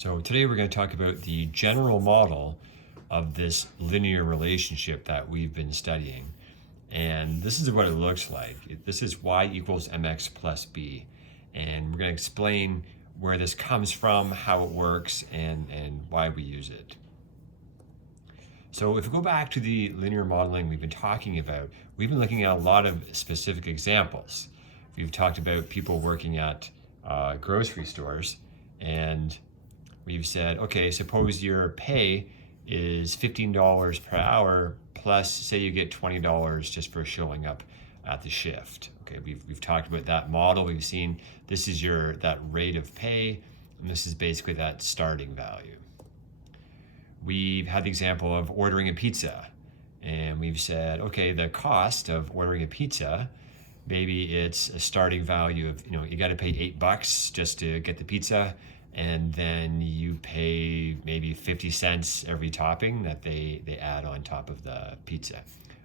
So today we're going to talk about the general model of this linear relationship that we've been studying. And this is what it looks like. This is y equals mx plus b. And we're going to explain where this comes from, how it works, and why we use it. So if we go back to the linear modeling we've been talking about, we've been looking at a lot of specific examples. We've talked about people working at grocery stores, and we've said, okay, suppose your pay is $15 per hour, plus say you get $20 just for showing up at the shift. Okay, we've talked about that model. We've seen this is that rate of pay, and this is basically that starting value. We've had the example of ordering a pizza, and we've said, okay, the cost of ordering a pizza, maybe it's a starting value of, you got to pay $8 just to get the pizza, and then you pay maybe 50 cents every topping that they add on top of the pizza.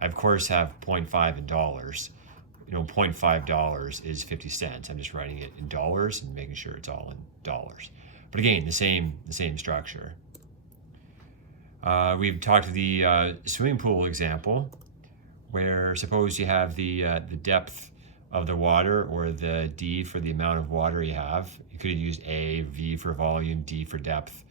I, of course, have 0.5 in dollars. $0.5 is 50 cents. I'm just writing it in dollars and making sure it's all in dollars. But again, the same structure. We've talked to the swimming pool example, where suppose you have the depth of the water, or the D for the amount of water you have. You could have used A, V for volume, D for depth.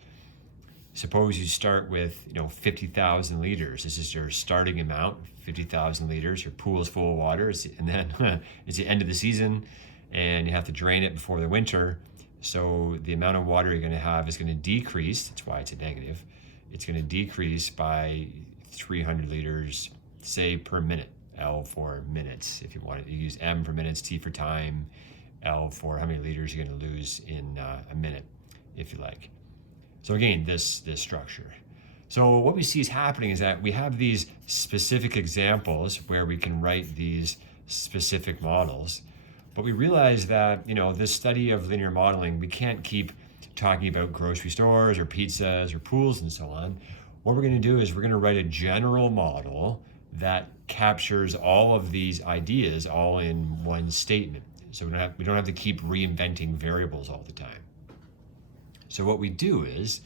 Suppose you start with 50,000 liters. This is your starting amount, 50,000 liters. Your pool is full of water, and then it's the end of the season, and you have to drain it before the winter. So the amount of water you're going to have is going to decrease. That's why it's a negative. It's going to decrease by 300 liters, say, per minute. L for minutes, if you want it. You use M for minutes, T for time, L for how many liters you're going to lose in a minute, if you like. So again, this structure. So what we see is happening is that we have these specific examples where we can write these specific models, but we realize that this study of linear modeling, we can't keep talking about grocery stores or pizzas or pools and so on. What we're going to do is we're going to write a general model that captures all of these ideas all in one statement. So we don't have to keep reinventing variables all the time. So what we do is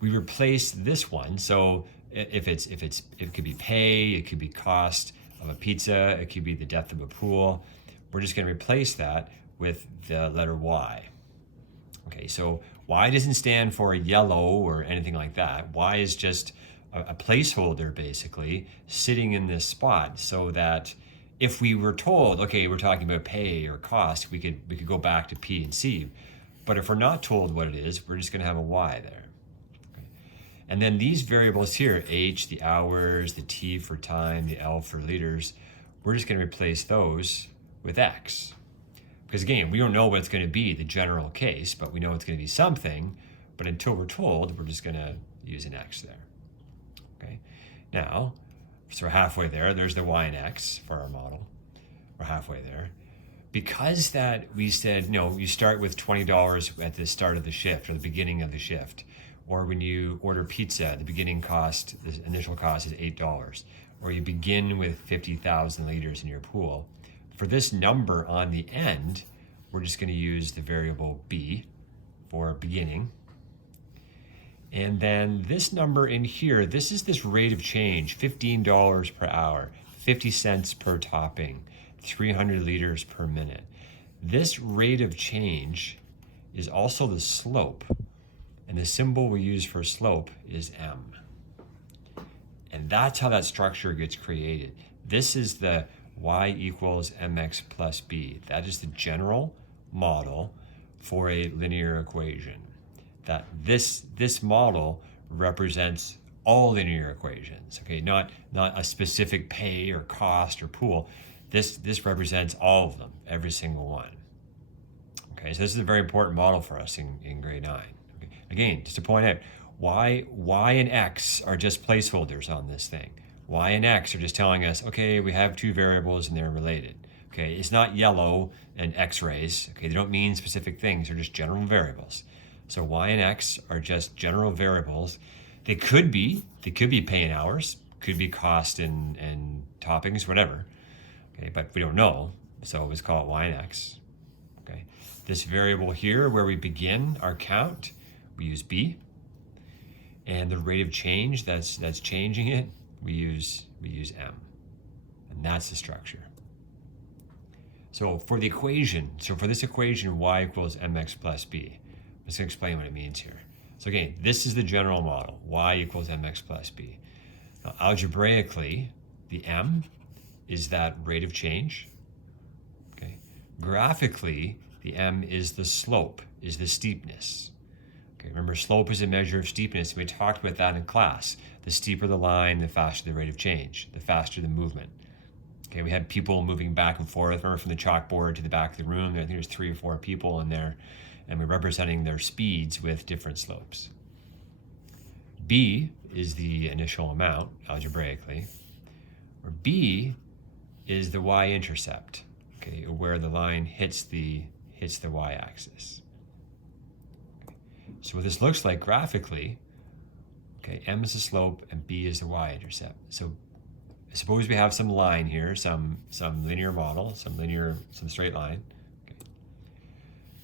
we replace this one. So it could be pay, it could be cost of a pizza, it could be the depth of a pool. We're just going to replace that with the letter Y. Okay, so Y doesn't stand for yellow or anything like that. Y is just a placeholder, basically, sitting in this spot, so that if we were told, okay, we're talking about pay or cost, we could go back to P and C. But if we're not told what it is, we're just going to have a Y there. Okay. And then these variables here, H, the hours, the T for time, the L for liters, we're just going to replace those with X. Because again, we don't know what it's going to be, the general case, but we know it's going to be something. But until we're told, we're just going to use an X there. Okay. Now, so we're halfway there. There's the Y and X for our model. We're halfway there. Because that we said, you start with $20 at the start of the shift or the beginning of the shift. Or when you order pizza, the beginning cost, the initial cost is $8. Or you begin with 50,000 liters in your pool. For this number on the end, we're just going to use the variable B for beginning. And then this number in here, this is this rate of change, $15 per hour, 50 cents per topping, 300 liters per minute. This rate of change is also the slope, and the symbol we use for slope is M. And that's how that structure gets created. This is the y equals mx plus b. That is the general model for a linear equation. That this model represents all linear equations, okay? Not a specific pay or cost or pool. This represents all of them, every single one. Okay, so this is a very important model for us in grade 9. Okay. Again, just to point out, y and x are just placeholders on this thing. Y and X are just telling us, okay, we have two variables and they're related. Okay, it's not yellow and X-rays. Okay, they don't mean specific things. They're just general variables. So Y and X are just general variables. They could be pay in hours, could be cost and toppings, whatever. Okay, but we don't know, so let's call it Y and X. Okay, this variable here where we begin our count, we use b. And the rate of change that's changing it, we use m. And that's the structure. So for the equation, for this equation, y equals mx plus b, I'm just going to explain what it means here. So again, this is the general model, y equals mx plus b. Now, algebraically, the m is that rate of change. Okay. Graphically, the m is the slope, is the steepness. Okay. Remember, slope is a measure of steepness. We talked about that in class. The steeper the line, the faster the rate of change, the faster the movement. Okay, we had people moving back and forth. Remember, from the chalkboard to the back of the room, I think there's 3 or 4 people in there, and we're representing their speeds with different slopes. B is the initial amount, algebraically, or B is the y-intercept, okay, where the line hits the y-axis. Okay. So what this looks like graphically, okay, m is the slope and b is the y-intercept. So suppose we have some line here, some linear model, some straight line. Okay.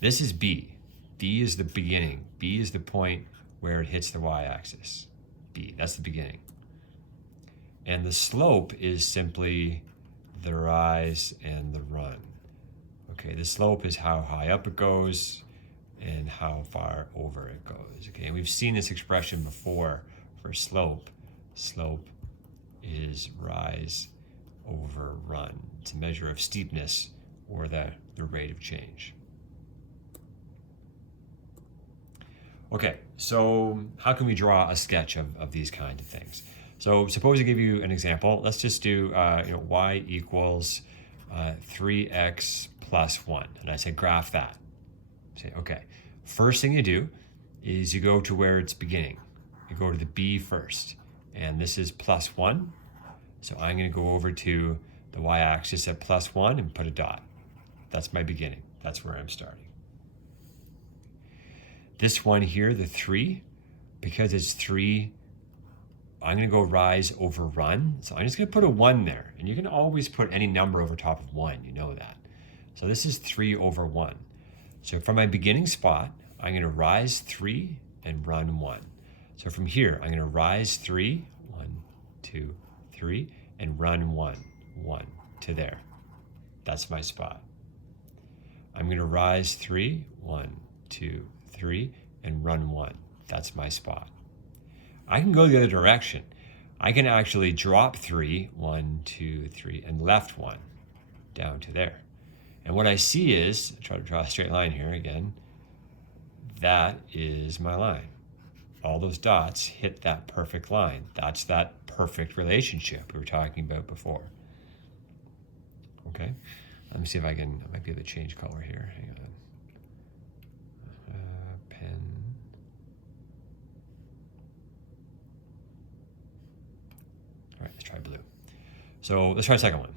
This is B. B is the beginning. B is the point where it hits the y-axis. B, that's the beginning. And the slope is simply the rise and the run. Okay, the slope is how high up it goes and how far over it goes. Okay, and we've seen this expression before for slope. Slope is rise over run. It's a measure of steepness or the rate of change. Okay, so how can we draw a sketch of these kind of things? So suppose I give you an example. Let's just do y equals 3x plus 1. And I say graph that. Say, okay, first thing you do is you go to where it's beginning. You go to the b first. And this is plus 1. So I'm going to go over to the y-axis at plus 1 and put a dot. That's my beginning. That's where I'm starting. This one here, the 3, because it's 3, I'm going to go rise over run. So I'm just going to put a 1 there. And you can always put any number over top of 1. You know that. So this is 3 over 1. So from my beginning spot, I'm going to rise 3 and run 1. So from here, I'm going to rise 3, 1, 2, 3, and run 1, 1 to there. That's my spot. I'm going to rise 3, 1, 2, 3, and run 1. That's my spot. I can go the other direction. I can actually drop 3, 1, 2, 3, and left 1 down to there. And what I see is, try to draw a straight line here again, that is my line. All those dots hit that perfect line. That's that perfect relationship we were talking about before. Okay, let me see if I might be able to change color here. Hang on. Pen. All right, let's try blue. So let's try the second one.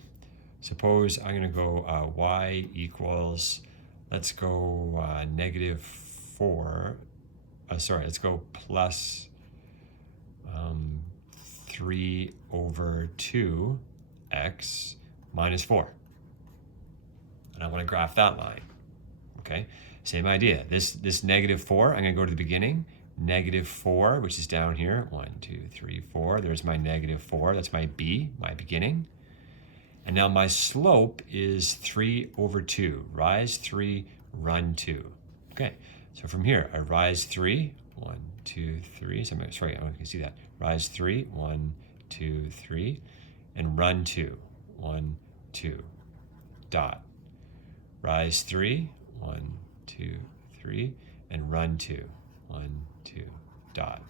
Suppose I'm gonna go y equals, let's go negative 4. Let's go plus 3 over 2x minus 4. And I want to graph that line. Okay, same idea. This negative 4, I'm going to go to the beginning. Negative 4, which is down here. 1, 2, 3, 4. There's my negative 4. That's my b, my beginning. And now my slope is 3 over 2. Rise 3, run 2. Okay. So from here, I rise 3, 1, 2, 3. So sorry, I don't know if you can see that. Rise 3, 1, 2, 3, and run 2, 1, 2, dot. Rise 3, 1, 2, 3, and run 2, 1, 2, dot.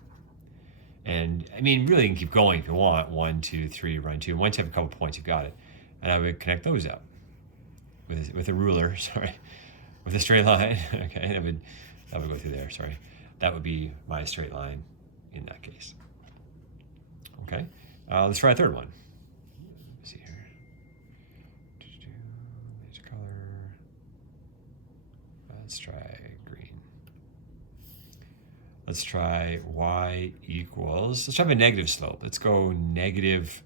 And I mean, really, you can keep going if you want. 1, 2, 3, run 2. Once you have a couple points, you've got it. And I would connect those up with a ruler. Sorry, with a straight line. Okay, that would go through there, sorry. That would be my straight line in that case. Okay, let's try a third one. Let's see here. There's a color. Let's try green. Let's try y equals, let's try a negative slope. Let's go negative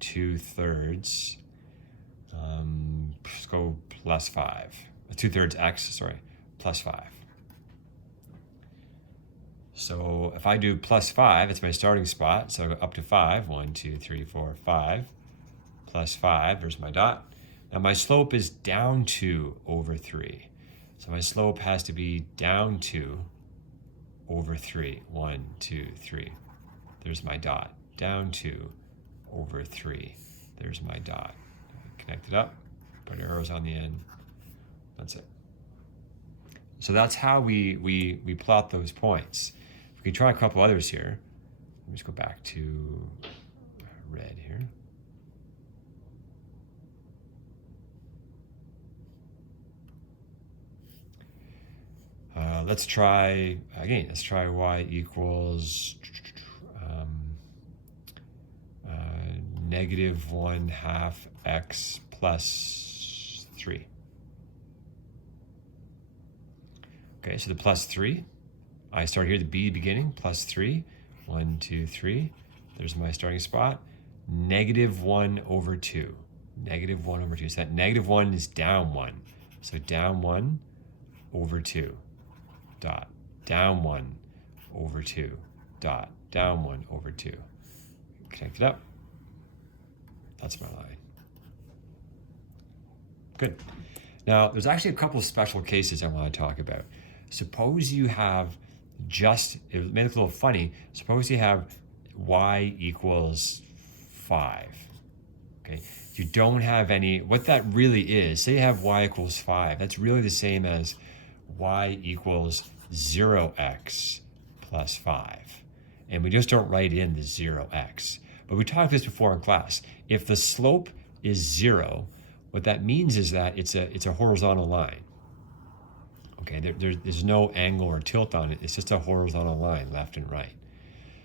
2/3. Let's go plus 5. 2/3 x, sorry, plus 5. So if I do +5, it's my starting spot. So I go up to 5. 1, 2, 3, 4, 5. +5, there's my dot. Now my slope is down 2 over 3. So my slope has to be down 2 over 3. 1, 2, 3. There's my dot. Down 2 over 3. There's my dot. Connect it up, put arrows on the end. That's it. So that's how we plot those points. We can try a couple others here. Let me just go back to red here. Let's try, again, let's try y equals -1/2 x plus 3. Okay, so the +3, I start here, the b beginning, +3, 1, 2, 3. There's my starting spot. -1 over 2. -1 over 2. So that -1 is down 1. So down 1 over 2. Dot. Down 1 over 2. Dot. Down 1 over 2. Connect it up. That's my line. Good. Now, there's actually a couple of special cases I want to talk about. Suppose you have just, it made it a little funny, suppose you have y equals 5. Okay, you don't have any, what that really is, say you have y equals 5, that's really the same as y equals 0x plus 5. And we just don't write in the 0x. But we talked this before in class. If the slope is 0, what that means is that it's a horizontal line. Okay, there's no angle or tilt on it. It's just a horizontal line, left and right.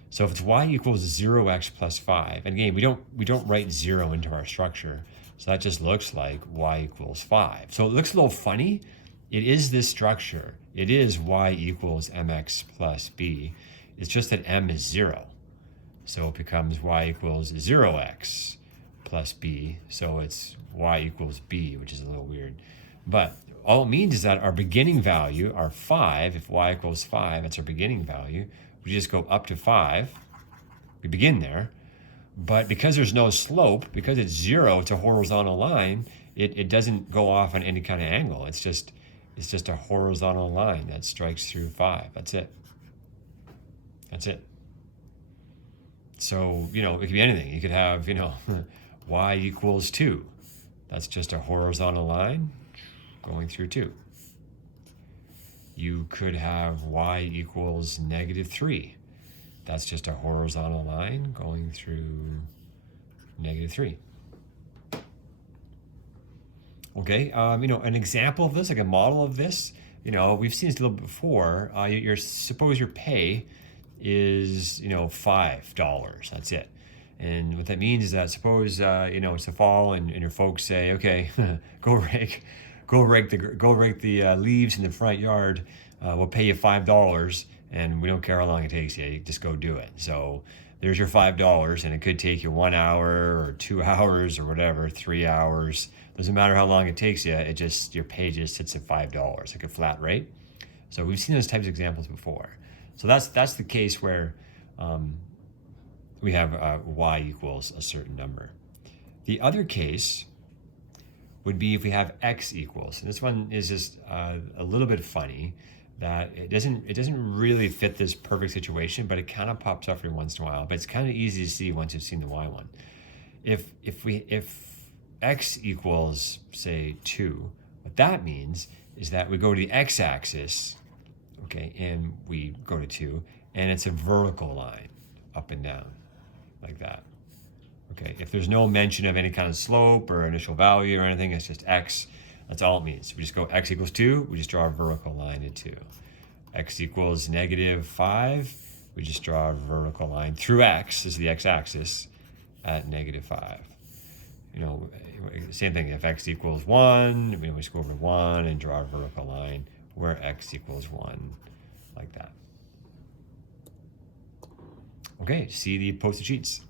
So if it's y equals 0x plus 5, and again, we don't write 0 into our structure, so that just looks like y equals 5. So it looks a little funny. It is this structure. It is y equals mx plus b. It's just that m is 0. So it becomes y equals 0x plus b. So it's y equals b, which is a little weird. But all it means is that our beginning value, our 5, if y equals 5, that's our beginning value. We just go up to 5. We begin there. But because there's no slope, because it's 0, it's a horizontal line, it doesn't go off on any kind of angle. It's just a horizontal line that strikes through 5. That's it. That's it. So, it could be anything. You could have, y equals 2. That's just a horizontal line going through 2. You could have y equals -3. That's just a horizontal line going through -3. Okay, an example of this, like a model of this, we've seen this a little bit before. Suppose your pay is, $5. That's it. And what that means is that suppose, it's the fall and your folks say, okay, go rake the leaves in the front yard. We'll pay you $5 and we don't care how long it takes you. You just go do it. So there's your $5 and it could take you 1 hour or 2 hours or whatever, 3 hours. Doesn't matter how long it takes you. Your pay just sits at $5, like a flat rate. So we've seen those types of examples before. So that's the case where we have y equals a certain number. The other case would be if we have x equals. And this one is just a little bit funny, that it doesn't really fit this perfect situation, but it kind of pops up every once in a while. But it's kind of easy to see once you've seen the y one. If x equals, say, 2, what that means is that we go to the x-axis, okay, and we go to 2, and it's a vertical line up and down, like that. Okay, if there's no mention of any kind of slope or initial value or anything, it's just x. That's all it means. We just go x equals 2, we just draw a vertical line at 2. X equals -5, we just draw a vertical line through x, this is the x-axis, at -5. Same thing, if x equals 1, we just go over 1 and draw a vertical line where x equals 1, like that. Okay, see the posted sheets.